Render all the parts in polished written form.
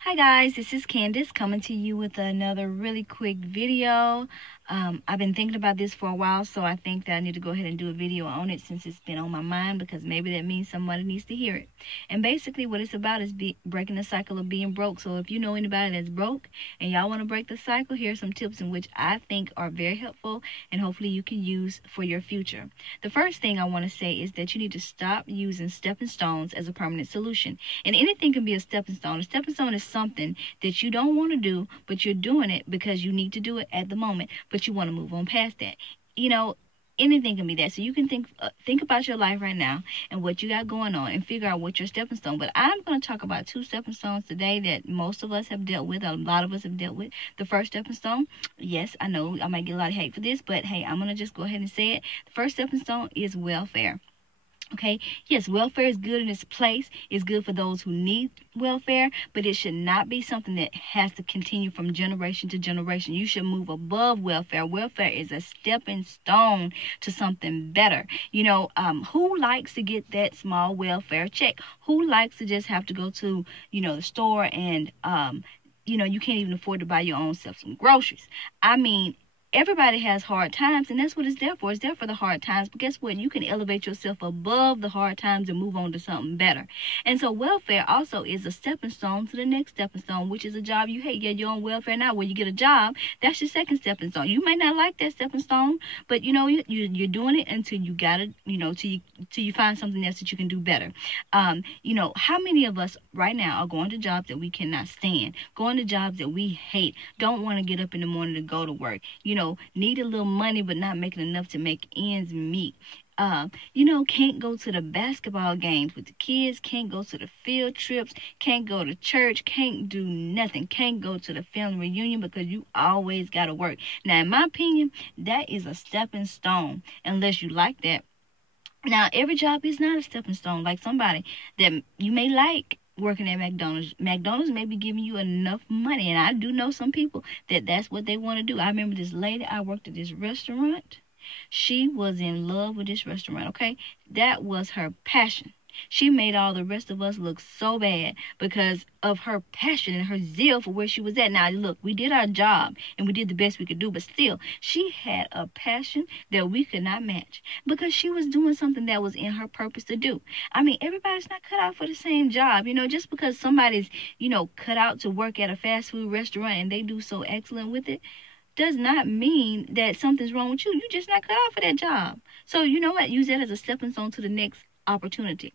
Hi guys, this is Candace coming to you with another really quick video. I've been thinking about this for a while, so I think that I need to go ahead and do a video on it since it's been on my mind, because maybe that means somebody needs to hear it. And basically what it's about is breaking the cycle of being broke. So if you know anybody that's broke and y'all want to break the cycle, here's some tips in which I think are very helpful and hopefully you can use for your future. The first thing I want to say is that you need to stop using stepping stones as a permanent solution. And anything can be a stepping stone. A stepping stone is something that you don't want to do, but you're doing it because you need to do it at the moment, but you want to move on past that. You know, anything can be that. So you can think about your life right now and what you got going on and figure out what your stepping stone. But I'm going to talk about two stepping stones today that most of us have dealt with, a lot of us have dealt with. The first stepping stone, yes, I know I might get a lot of hate for this, but hey, I'm going to just go ahead and say it. The first stepping stone is welfare. Okay, yes, welfare is good in its place. It's good for those who need welfare, but it should not be something that has to continue from generation to generation. You should move above welfare. Welfare is a stepping stone to something better. Who likes to get that small welfare check? Who likes to just have to go to, the store and, you can't even afford to buy your own self some groceries? I mean, everybody has hard times, and that's what it's there for. It's there for the hard times. But guess what? You can elevate yourself above the hard times and move on to something better. And so welfare also is a stepping stone to the next stepping stone, which is a job you hate. You're on welfare now. When you get a job, that's your second stepping stone. You may not like that stepping stone, but you're doing it until you got it, till you find something else that you can do better. How many of us right now are going to jobs that we cannot stand, going to jobs that we hate, don't want to get up in the morning to go to work, need a little money but not making enough to make ends meet. Can't go to the basketball games with the kids, can't go to the field trips, can't go to church, can't do nothing, can't go to the family reunion because you always got to work. Now, in my opinion, that is a stepping stone, unless you like that. Now, every job is not a stepping stone. Like somebody that you may like working at McDonald's. McDonald's may be giving you enough money, and I do know some people that's what they want to do. I remember this lady, I worked at this restaurant. She was in love with this restaurant, okay? That was her passion. She made all the rest of us look so bad because of her passion and her zeal for where she was at. Now, look, we did our job and we did the best we could do, but still, she had a passion that we could not match because she was doing something that was in her purpose to do. I mean, everybody's not cut out for the same job. Just because somebody's, cut out to work at a fast food restaurant and they do so excellent with it, does not mean that something's wrong with you. You're just not cut out for that job. So you know what? Use that as a stepping stone to the next opportunity.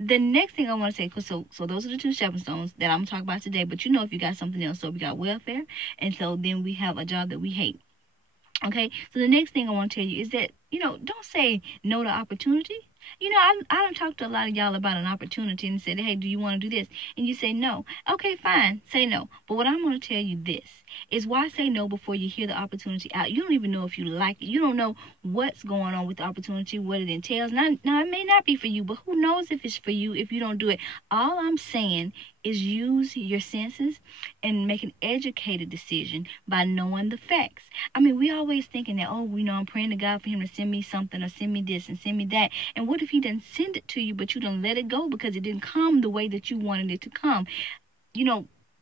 The next thing I want to say, so those are the two stepping stones that I'm talking about today. But if you got something else, so we got welfare, and so then we have a job that we hate. Okay, so the next thing I want to tell you is that don't say no to opportunity. I don't talk to a lot of y'all about an opportunity and said, hey, do you want to do this? And you say no. Okay, fine, say no. But what I'm going to tell you this is, why say no before you hear the opportunity out? You don't even know if you like it. You don't know what's going on with the opportunity, what it entails. Now, it may not be for you, but who knows if it's for you if you don't do it. All I'm saying is use your senses and make an educated decision by knowing the facts. I mean, we always thinking that, I'm praying to God for him to send me something or send me this and send me that. And what if he didn't send it to you, but you don't let it go because it didn't come the way that you wanted it to come?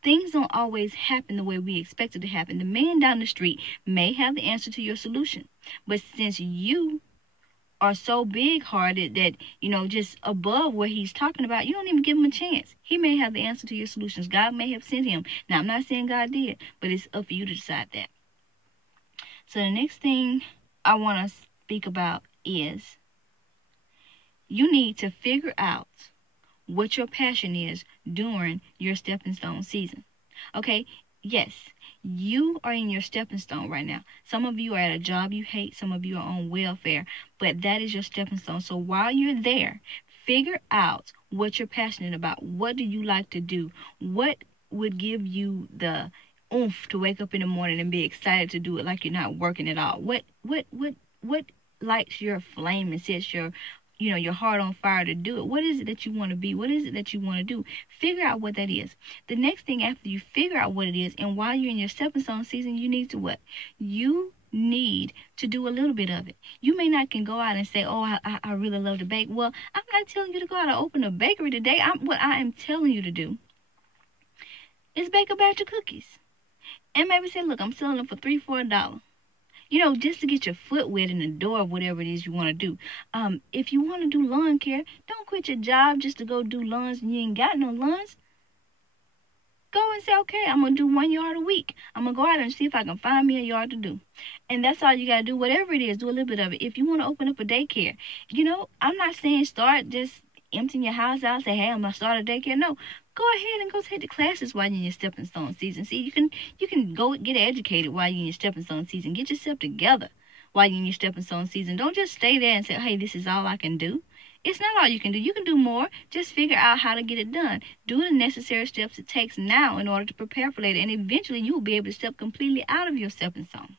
Things don't always happen the way we expect it to happen. The man down the street may have the answer to your solution, but since you are so big-hearted that, just above where he's talking about, you don't even give him a chance. He may have the answer to your solutions. God may have sent him. Now, I'm not saying God did, but it's up for you to decide that. So the next thing I want to speak about is you need to figure out what your passion is during your stepping stone season. Okay? Yes, you are in your stepping stone right now. Some of you are at a job you hate. Some of you are on welfare. But that is your stepping stone. So while you're there, figure out what you're passionate about. What do you like to do? What would give you the oomph to wake up in the morning and be excited to do it like you're not working at all? What lights your flame and sets your heart on fire to do it? What is it that you want to be? What is it that you want to do? Figure out what that is. The next thing after you figure out what it is, and while you're in your stepping stone season, you need to what? You need to do a little bit of it. You may not can go out and say, I really love to bake. Well, I'm not telling you to go out and open a bakery today. What I am telling you to do is bake a batch of cookies. And maybe say, look, I'm selling them for $3, $4. Just to get your foot wet in the door of whatever it is you want to do. If you want to do lawn care, don't quit your job just to go do lawns and you ain't got no lawns. Go and say, okay, I'm going to do 1 yard a week. I'm going to go out and see if I can find me a yard to do. And that's all you got to do. Whatever it is, do a little bit of it. If you want to open up a daycare, I'm not saying start just emptying your house out, say, hey, I'm going to start a daycare. No, go ahead and go take the classes while you're in your stepping stone season. See, you can go get educated while you're in your stepping stone season. Get yourself together while you're in your stepping stone season. Don't just stay there and say, hey, this is all I can do. It's not all you can do. You can do more. Just figure out how to get it done. Do the necessary steps it takes now in order to prepare for later. And eventually you will be able to step completely out of your stepping stone.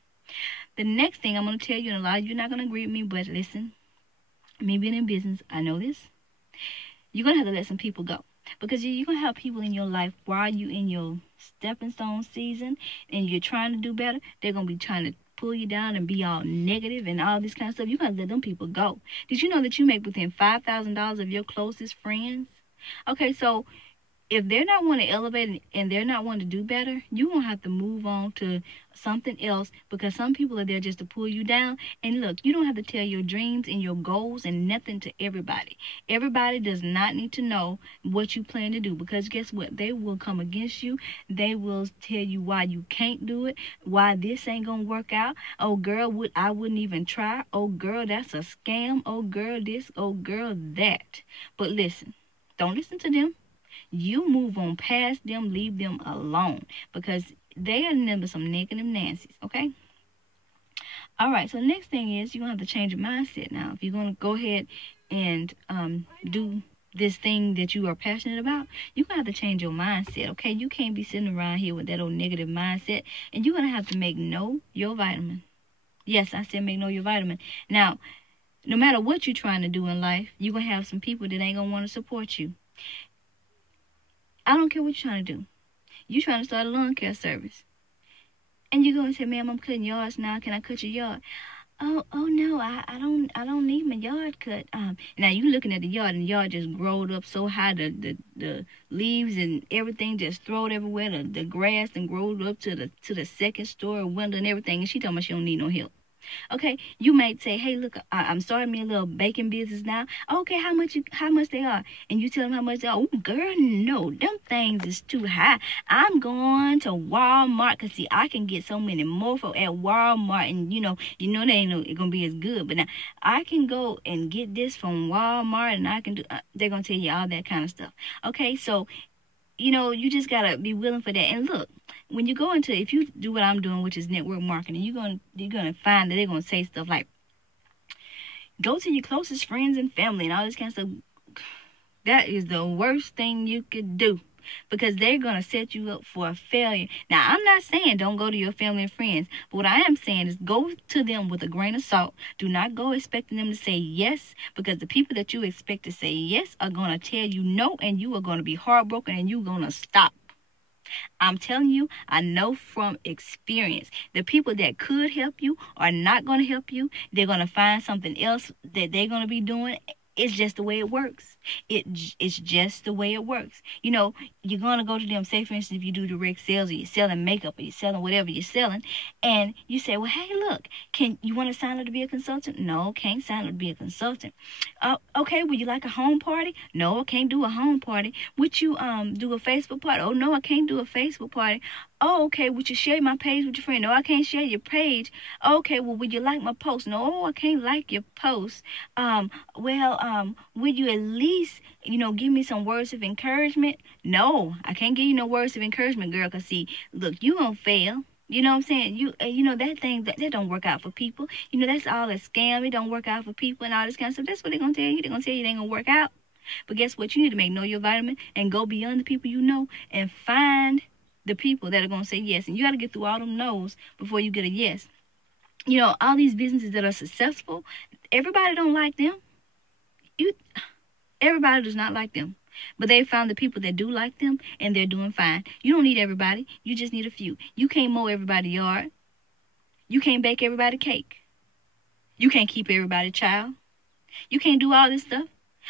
The next thing I'm going to tell you, and a lot of you are not going to agree with me, but listen, me being in business, I know this. You're going to have to let some people go. Because you're going to have people in your life while you're in your stepping stone season and you're trying to do better. They're going to be trying to pull you down and be all negative and all this kind of stuff. You got to let them people go. Did you know that you make within $5,000 of your closest friends? Okay, so if they're not wanting to elevate and they're not wanting to do better, you're going to have to move on to something else because some people are there just to pull you down. And look, you don't have to tell your dreams and your goals and nothing to everybody. Everybody does not need to know what you plan to do because guess what? They will come against you. They will tell you why you can't do it, why this ain't going to work out. Oh, girl, I wouldn't even try. Oh, girl, that's a scam. Oh, girl, this. Oh, girl, that. But listen, don't listen to them. You move on past them, leave them alone because they are number some negative Nancy's, okay? All right, so the next thing is you're going to have to change your mindset now. If you're going to go ahead and do this thing that you are passionate about, you're going to have to change your mindset, okay? You can't be sitting around here with that old negative mindset, and you're going to have to make know your vitamin. Yes, I said make know your vitamin. Now, no matter what you're trying to do in life, you're going to have some people that ain't going to want to support you. I don't care what you're trying to do. You're trying to start a lawn care service. And you go and say, ma'am, I'm cutting yards now. Can I cut your yard? Oh no, I don't need my yard cut. Now you looking at the yard and the yard just growed up so high the leaves and everything just throwed everywhere. The grass and growed up to the second story window and everything. And she told me she don't need no help. Okay, you might say, hey, look, I'm starting me a little baking business now. Okay, how much they are? And you tell them how much they are. Oh, girl, no, them things is too high. I'm going to Walmart because, see, I can get so many more at Walmart. And, you know they ain't going to be as good. But now, I can go and get this from Walmart and I can do, they're going to tell you all that kind of stuff. Okay, so, you just got to be willing for that. And look, when you go into, if you do what I'm doing, which is network marketing, you're gonna find that they're gonna say stuff like, go to your closest friends and family and all this kind of stuff. That is the worst thing you could do because they're gonna set you up for a failure. Now, I'm not saying don't go to your family and friends, but what I am saying is go to them with a grain of salt. Do not go expecting them to say yes, because the people that you expect to say yes are gonna tell you no, and you are gonna be heartbroken and you're gonna stop. I'm telling you, I know from experience. The people that could help you are not going to help you. They're going to find something else that they're going to be doing. It's just the way it works. It's just the way it works. You're going to go to them, say, for instance, if you do direct sales or you're selling makeup or you're selling whatever you're selling, and you say, well, hey, look, you want to sign up to be a consultant? No, can't sign up to be a consultant. Okay, would you like a home party? No, I can't do a home party. Would you do a Facebook party? Oh, no, I can't do a Facebook party. Oh, okay, would you share my page with your friend? No, I can't share your page. Okay, well, would you like my post? No, I can't like your post. Would you at least, give me some words of encouragement? No, I can't give you no words of encouragement, girl, because, see, look, you gonna fail. You know what I'm saying? That thing, that don't work out for people. That's all a scam. It don't work out for people and all this kind of stuff. That's what they're going to tell you. They're going to tell you it ain't going to work out. But guess what? You need to make know your vitamin and go beyond the people you know and find the people that are going to say yes. And you got to get through all them no's before you get a yes. All these businesses that are successful, everybody don't like them. Everybody does not like them. But they found the people that do like them, and they're doing fine. You don't need everybody. You just need a few. You can't mow everybody's yard. You can't bake everybody cake. You can't keep everybody child. You can't do all this stuff.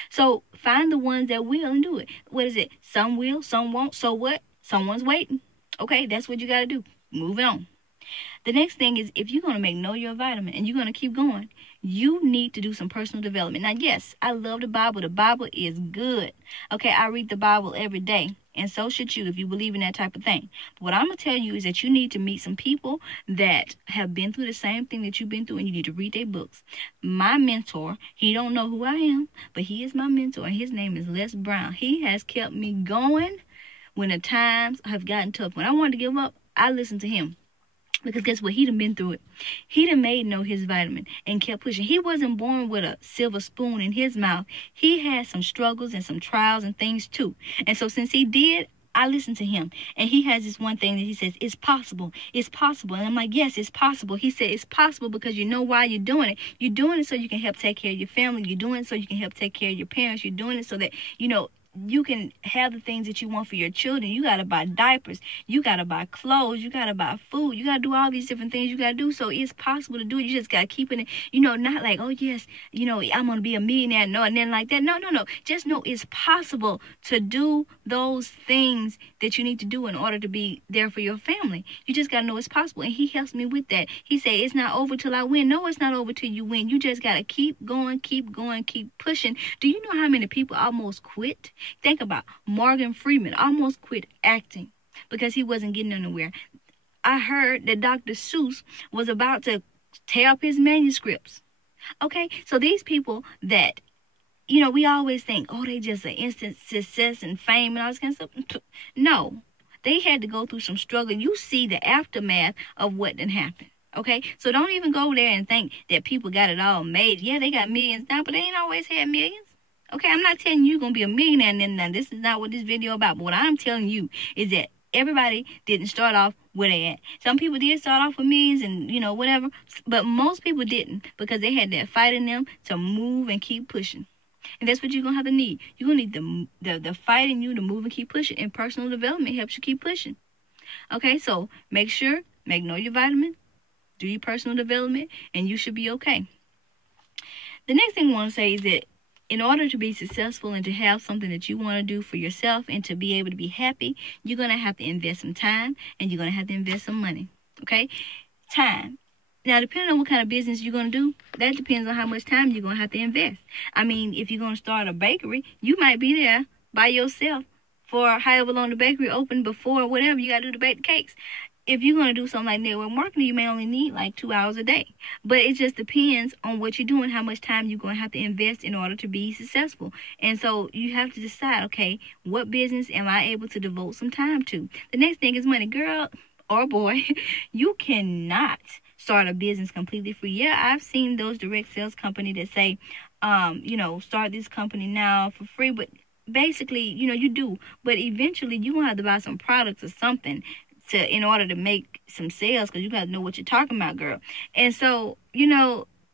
So find the ones that will and do it. What is it? Some will, some won't. So what? Someone's waiting. Okay, that's what you got to do. Moving on. The next thing is, if you're going to know your vitamin and you're going to keep going, you need to do some personal development. Now, yes, I love the Bible. The Bible is good. Okay, I read the Bible every day. And so should you if you believe in that type of thing. But what I'm going to tell you is that you need to meet some people that have been through the same thing that you've been through, and you need to read their books. My mentor, he don't know who I am, but he is my mentor, and his name is Les Brown. He has kept me going when the times have gotten tough. When I wanted to give up, I listened to him. Because guess what? He done been through it. He done know his vitamin and kept pushing. He wasn't born with a silver spoon in his mouth. He had some struggles and some trials and things too. And so since he did, I listened to him. And he has this one thing that he says, it's possible. It's possible. And I'm like, yes, it's possible. He said, it's possible because you know why you're doing it. You're doing it so you can help take care of your family. You're doing it so you can help take care of your parents. You're doing it so that, you can have the things that you want for your children. You got to buy diapers. You got to buy clothes. You got to buy food. You got to do all these different things you got to do. So it's possible to do it. You just got to keep it, not like, oh, yes, I'm going to be a millionaire. No, and then like that. No. Just know it's possible to do those things that you need to do in order to be there for your family. You just got to know it's possible. And he helps me with that. He said, it's not over till I win. No, it's not over till you win. You just got to keep going, keep pushing. Do you know how many people almost quit? Think about Morgan Freeman almost quit acting because he wasn't getting anywhere. I heard that Dr. Seuss was about to tear up his manuscripts. Okay, so these people that, we always think, oh, they just an instant success and fame and all this kind of stuff. No, they had to go through some struggle. You see the aftermath of what didn't happen. Okay, so don't even go there and think that people got it all made. Yeah, they got millions now, but they ain't always had millions. Okay, I'm not telling you you're going to be a millionaire and then this is not what this video about. But what I'm telling you is that everybody didn't start off where they at. Some people did start off with millions and, whatever. But most people didn't because they had that fight in them to move and keep pushing. And that's what you're going to have to need. You're going to need the fight in you to move and keep pushing. And personal development helps you keep pushing. Okay, so know your vitamin, do your personal development, and you should be okay. The next thing I want to say is that in order to be successful and to have something that you want to do for yourself and to be able to be happy, you're going to have to invest some time and you're going to have to invest some money. Okay? Time. Now, depending on what kind of business you're going to do, that depends on how much time you're going to have to invest. I mean, if you're going to start a bakery, you might be there by yourself for however long the bakery opened before whatever you got to do to bake the cakes. If you're going to do something like network marketing, you may only need like 2 hours a day. But it just depends on what you're doing, how much time you're going to have to invest in order to be successful. And so you have to decide, okay, what business am I able to devote some time to? The next thing is money. Girl or boy, you cannot start a business completely free. Yeah, I've seen those direct sales companies that say, start this company now for free. But basically, you do. But eventually, you're going to have to buy some products or something in order to make some sales, because you got to know what you're talking about, girl. And so,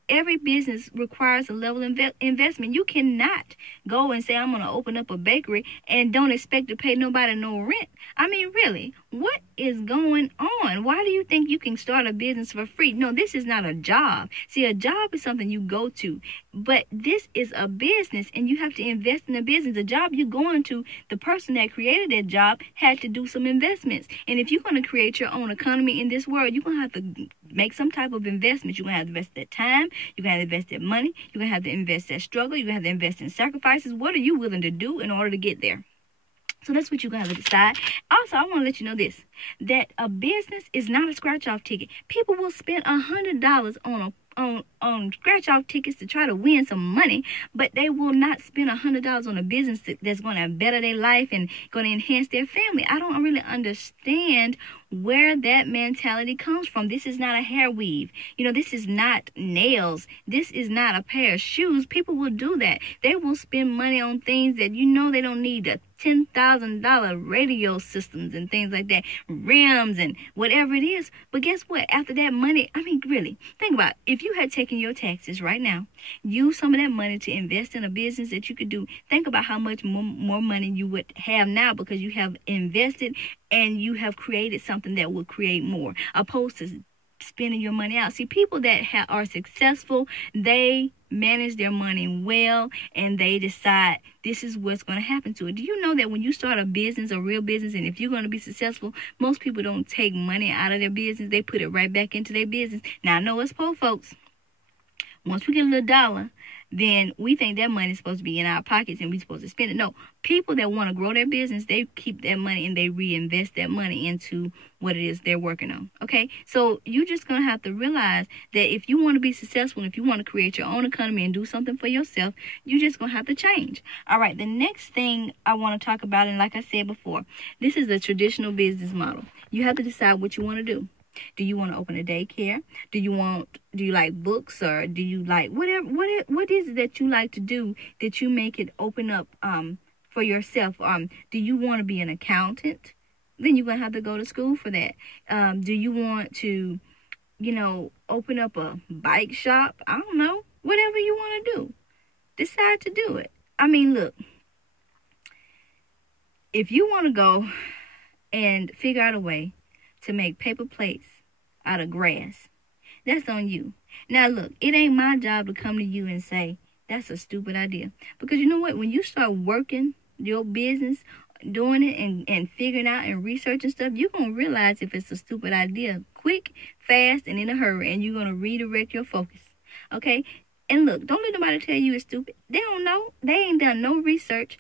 every business requires a level of investment. You cannot go and say, I'm going to open up a bakery and don't expect to pay nobody no rent. I mean, really, what is going on? Why do you think you can start a business for free? No, this is not a job. See, a job is something you go to, but this is a business and you have to invest in the business. The job you're going to, the person that created that job had to do some investments. And if you're going to create your own economy in this world, you're going to have to make some type of investment. You're going to have to invest that time. You're going to have to invest that money. You're going to have to invest that struggle. You're going to have to invest in sacrifices. What are you willing to do in order to get there? So that's what you're going to have to decide. Also, I want to let you know this, that a business is not a scratch-off ticket. People will spend $100 on scratch-off tickets to try to win some money, but they will not spend $100 on a business that's going to better their life and going to enhance their family. I don't really understand where that mentality comes from. This is not a hair weave. This is not nails. This is not a pair of shoes. People will do that. They will spend money on things that they don't need. The $10,000 radio systems and things like that, rims and whatever it is. But guess what? After that money, really, think about it. If you had taken your taxes right now, use some of that money to invest in a business that you could do. Think about how much more money you would have now because you have invested and you have created something that will create more, opposed to sitting there and waiting for the spending your money out. See, people that are successful, they manage their money well, and they decide this is what's going to happen to it. Do you know that when you start a business, a real business, and if you're going to be successful, most people don't take money out of their business. They put it right back into their business. Now, I know it's poor folks. Once we get a little dollar, then we think that money is supposed to be in our pockets and we're supposed to spend it. No, people that want to grow their business, they keep that money and they reinvest that money into what it is they're working on. Okay, so you're just going to have to realize that if you want to be successful, if you want to create your own economy and do something for yourself, you're just going to have to change. All right, the next thing I want to talk about, and like I said before, this is the traditional business model. You have to decide what you want to do. Do you want to open a daycare? Do you like books, or do you like whatever? What is it that you like to do that you make it open up for yourself? Do you want to be an accountant? Then you're gonna have to go to school for that. Do you want to, open up a bike shop? I don't know. Whatever you want to do, decide to do it. I mean, look, if you want to go and figure out a way to make paper plates out of grass, that's on you. Now look, it ain't my job to come to you and say that's a stupid idea, because you know what, when you start working your business, doing it and figuring out and researching stuff, you're gonna realize if it's a stupid idea quick, fast, and in a hurry, and you're gonna redirect your focus. Okay, and look, don't let nobody tell you it's stupid. They don't know. They ain't done no research.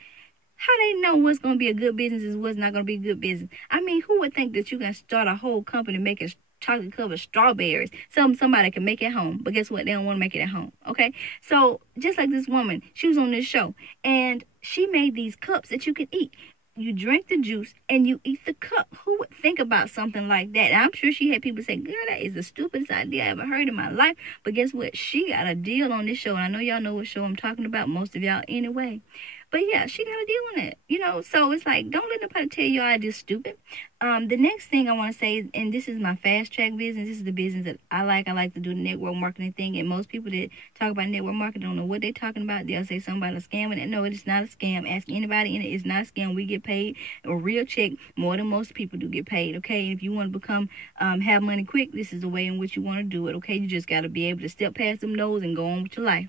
How they know what's going to be a good business and what's not going to be a good business? I mean, who would think that you can start a whole company making chocolate-covered strawberries? Somebody can make it at home, but guess what? They don't want to make it at home, okay? So just like this woman, she was on this show, and she made these cups that you can eat. You drink the juice, and you eat the cup. Who would think about something like that? And I'm sure she had people say, girl, that is the stupidest idea I ever heard in my life. But guess what? She got a deal on this show, and I know y'all know what show I'm talking about, most of y'all anyway. But yeah, she got a deal on it, so it's like, don't let nobody tell you I just stupid. The next thing I want to say, and this is my fast track business. This is the business that I like to do the network marketing thing. And most people that talk about network marketing don't know what they're talking about. They'll say something about a scam, and no, it's not a scam. Ask anybody in it. It's not a scam. We get paid a real check more than most people do get paid. Okay, if you want to become have money quick, this is the way in which you want to do it. Okay, you just got to be able to step past them no's and go on with your life.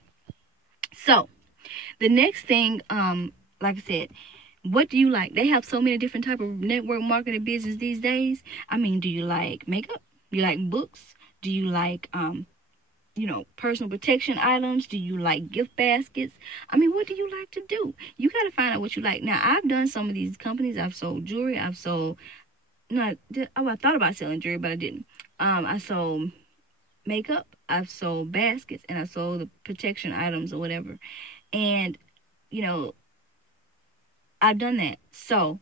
So the next thing, like I said, what do you like? They have so many different type of network marketing business these days. I mean, do you like makeup? Do you like books? Do you like, personal protection items? Do you like gift baskets? I mean, what do you like to do? You got to find out what you like. Now, I've done some of these companies. I've sold jewelry. I thought about selling jewelry, but I didn't. I sold makeup. I've sold baskets, and I sold the protection items or whatever. And, I've done that. So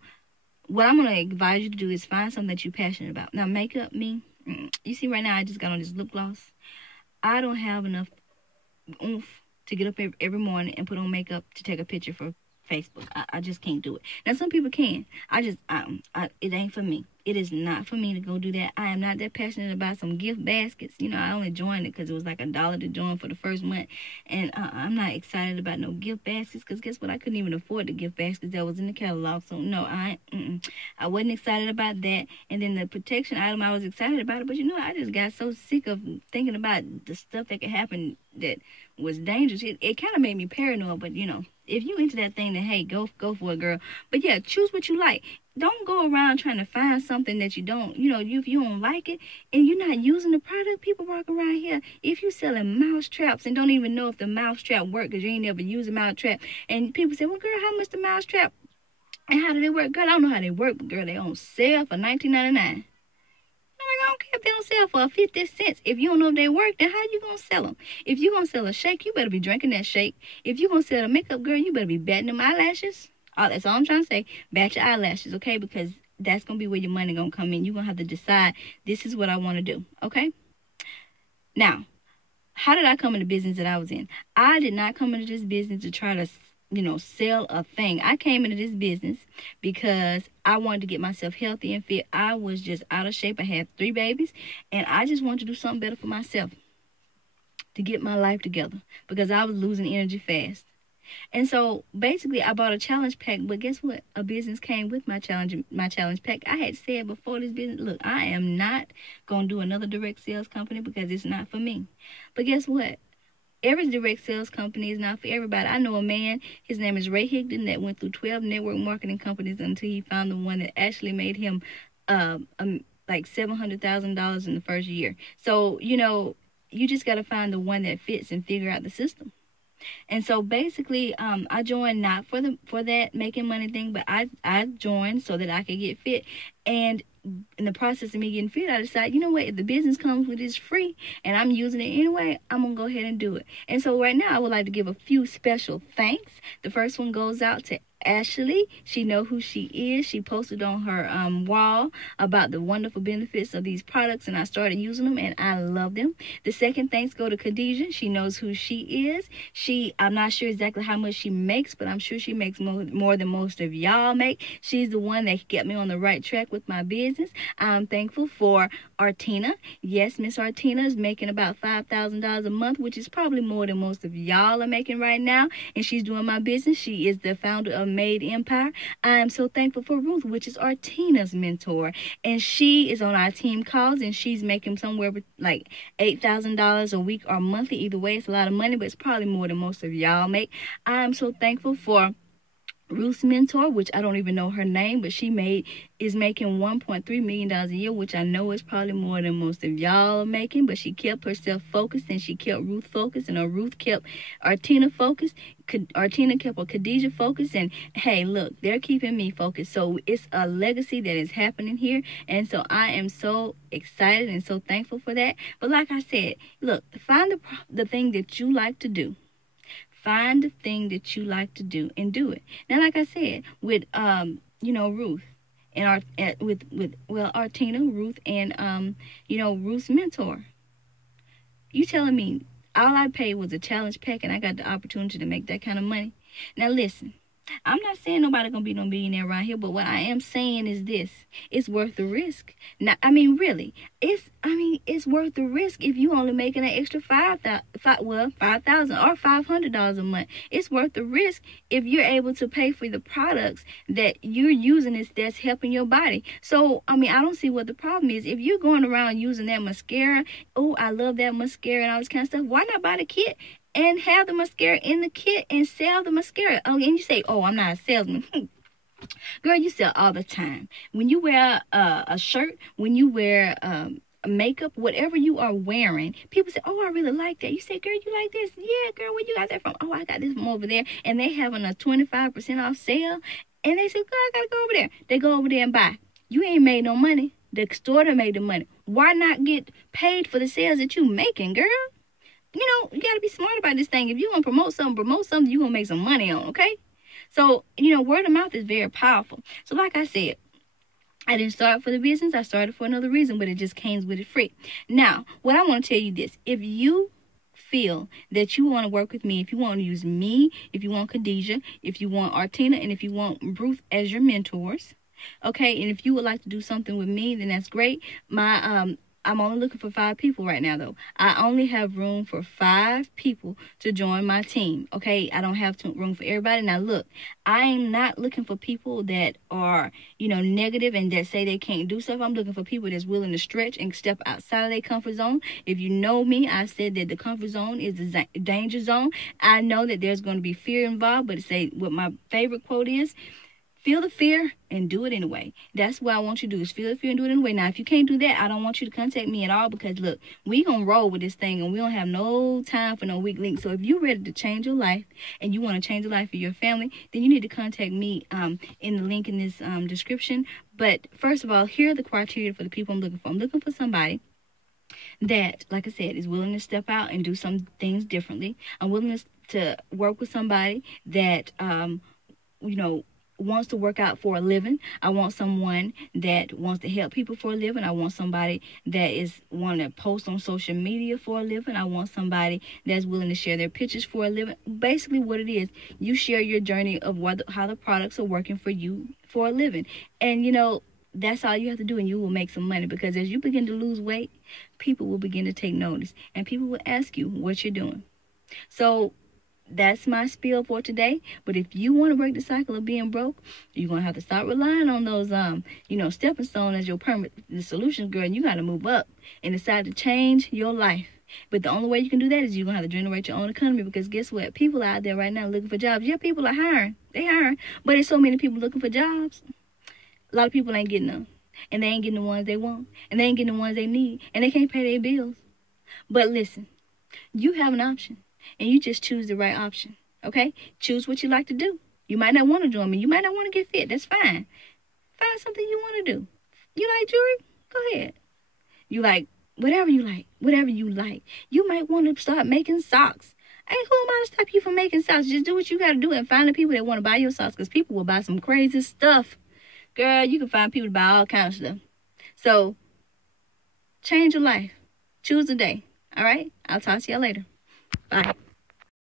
what I'm going to advise you to do is find something that you're passionate about. Now, makeup, you see right now I just got on this lip gloss. I don't have enough oomph to get up every morning and put on makeup to take a picture for Facebook. I just can't do it. Now, some people can. It ain't for me. It is not for me to go do that. I am not that passionate about some gift baskets. I only joined it because it was like $1 to join for the first month. And I'm not excited about no gift baskets, because guess what? I couldn't even afford the gift baskets that was in the catalog. So, no, I wasn't excited about that. And then the protection item, I was excited about it. But, I just got so sick of thinking about the stuff that could happen that was dangerous. It kind of made me paranoid. But, if you into that thing, then, hey, go for it, girl. But, yeah, choose what you like. Don't go around trying to find something that you don't, if you don't like it and you're not using the product. People walk around here, if you selling mouse traps and don't even know if the mouse trap work because you ain't never used a mouse trap. And people say, well, girl, how much the mouse trap and how do they work? Girl, I don't know how they work, but girl, they on sale for $19.99. I don't care if they don't sell for 50 cents. If you don't know if they work, then how you going to sell them? If you going to sell a shake, you better be drinking that shake. If you going to sell a makeup, girl, you better be batting them eyelashes. That's all I'm trying to say. Bat your eyelashes, okay? Because that's going to be where your money going to come in. You're going to have to decide, this is what I want to do, okay? Now, how did I come into the business that I was in? I did not come into this business to try to, sell a thing. I came into this business because I wanted to get myself healthy and fit. I was just out of shape. I had 3 babies, and I just wanted to do something better for myself to get my life together because I was losing energy fast. And so basically I bought a challenge pack, but guess what? A business came with my challenge pack. I had said before this business, look, I am not gonna do another direct sales company because it's not for me. But guess what? Every direct sales company is not for everybody. I know a man, his name is Ray Higdon, that went through 12 network marketing companies until he found the one that actually made him like $700,000 in the first year. So, you just got to find the one that fits and figure out the system. And so basically, I joined not for that making money thing, but I joined so that I could get fit. And in the process of me getting fit, I decided, you know what, if the business comes with it's free and I'm using it anyway, I'm gonna go ahead and do it. And so right now I would like to give a few special thanks. The first one goes out to Ashley. She know who she is. She posted on her wall about the wonderful benefits of these products, and I started using them and I love them. The second thanks go to Khadijah. She knows who she is. I'm not sure exactly how much she makes, but I'm sure she makes more than most of y'all make. She's the one that kept me on the right track with my business. I'm thankful for Artina. Yes, Miss Artina is making about $5,000 a month, which is probably more than most of y'all are making right now, and she's doing my business. She is the founder of Made Empire. I am so thankful for Ruth, which is Artina's mentor, and she is on our team calls, and she's making somewhere like $8,000 a week or monthly. Either way, it's a lot of money, but it's probably more than most of y'all make. I am so thankful for Ruth's mentor, which I don't even know her name, but she is making $1.3 million a year, which I know is probably more than most of y'all are making, but she kept herself focused, and she kept Ruth focused, and Ruth kept Artina focused. Artina kept Khadijah focused, and hey, look, they're keeping me focused. So it's a legacy that is happening here, and so I am so excited and so thankful for that. But like I said, look, find the thing that you like to do. Find the thing that you like to do and do it. Now, like I said, with Ruth and Artina, Ruth, and Ruth's mentor. You telling me all I paid was a challenge pack and I got the opportunity to make that kind of money? Now listen, I'm not saying nobody gonna be no millionaire around here, but what I am saying is this: it's worth the risk. Now, really, it's worth the risk if you only making an extra $5,000 or $500 a month. It's worth the risk if you're able to pay for the products that you're using that's helping your body. So I don't see what the problem is. If you're going around using that mascara, oh, I love that mascara and all this kind of stuff, why not buy the kit and have the mascara in the kit and sell the mascara? Oh, and you say, oh, I'm not a salesman. Girl, you sell all the time. When you wear a shirt, when you wear makeup, whatever you are wearing, people say, oh, I really like that. You say, girl, you like this? Yeah, girl, where you got that from? Oh, I got this from over there. And they having a 25% off sale. And they say, girl, I got to go over there. They go over there and buy. You ain't made no money. The store that made the money. Why not get paid for the sales that you making, girl? You got to be smart about this thing. If you want to promote something you're going to make some money on, okay? So, word of mouth is very powerful. So, like I said, I didn't start for the business. I started for another reason, but it just came with it free. Now, what I want to tell you this. If you feel that you want to work with me, if you want to use me, if you want Khadijah, if you want Artina, and if you want Ruth as your mentors, okay, and if you would like to do something with me, then that's great. I'm only looking for 5 people right now, though. I only have room for 5 people to join my team, okay? I don't have room for everybody. Now, look, I am not looking for people that are, negative and that say they can't do stuff. I'm looking for people that's willing to stretch and step outside of their comfort zone. If you know me, I said that the comfort zone is the danger zone. I know that there's going to be fear involved, but what my favorite quote is, feel the fear and do it anyway. That's what I want you to do, is feel the fear and do it anyway. Now, if you can't do that, I don't want you to contact me at all, because, look, we going to roll with this thing and we don't have no time for no weak links. So if you're ready to change your life and you want to change the life of your family, then you need to contact me in the link in this description. But first of all, here are the criteria for the people I'm looking for. I'm looking for somebody that, like I said, is willing to step out and do some things differently. I'm willing to work with somebody that, wants to work out for a living. I want someone that wants to help people for a living. I want somebody that want to post on social media for a living. I want somebody that's willing to share their pictures for a living. Basically what it is, you share your journey of how the products are working for you for a living. And that's all you have to do, and you will make some money, because as you begin to lose weight, people will begin to take notice and people will ask you what you're doing. So that's my spiel for today. But if you want to break the cycle of being broke, you're going to have to start relying on those, stepping stone as your the solution, girl. And you got to move up and decide to change your life. But the only way you can do that is you're going to have to generate your own economy, because guess what? People are out there right now looking for jobs. Yeah, people are hiring. They hiring. But there's so many people looking for jobs. A lot of people ain't getting them. And they ain't getting the ones they want. And they ain't getting the ones they need. And they can't pay their bills. But listen, you have an option. And you just choose the right option. Okay? Choose what you like to do. You might not want to join me. You might not want to get fit. That's fine. Find something you want to do. You like jewelry? Go ahead. You like whatever you like. Whatever you like. You might want to start making socks. Hey, who am I to stop you from making socks? Just do what you got to do and find the people that want to buy your socks, because people will buy some crazy stuff. Girl, you can find people to buy all kinds of stuff. So, change your life. Choose a day. All right? I'll talk to you later. Bye.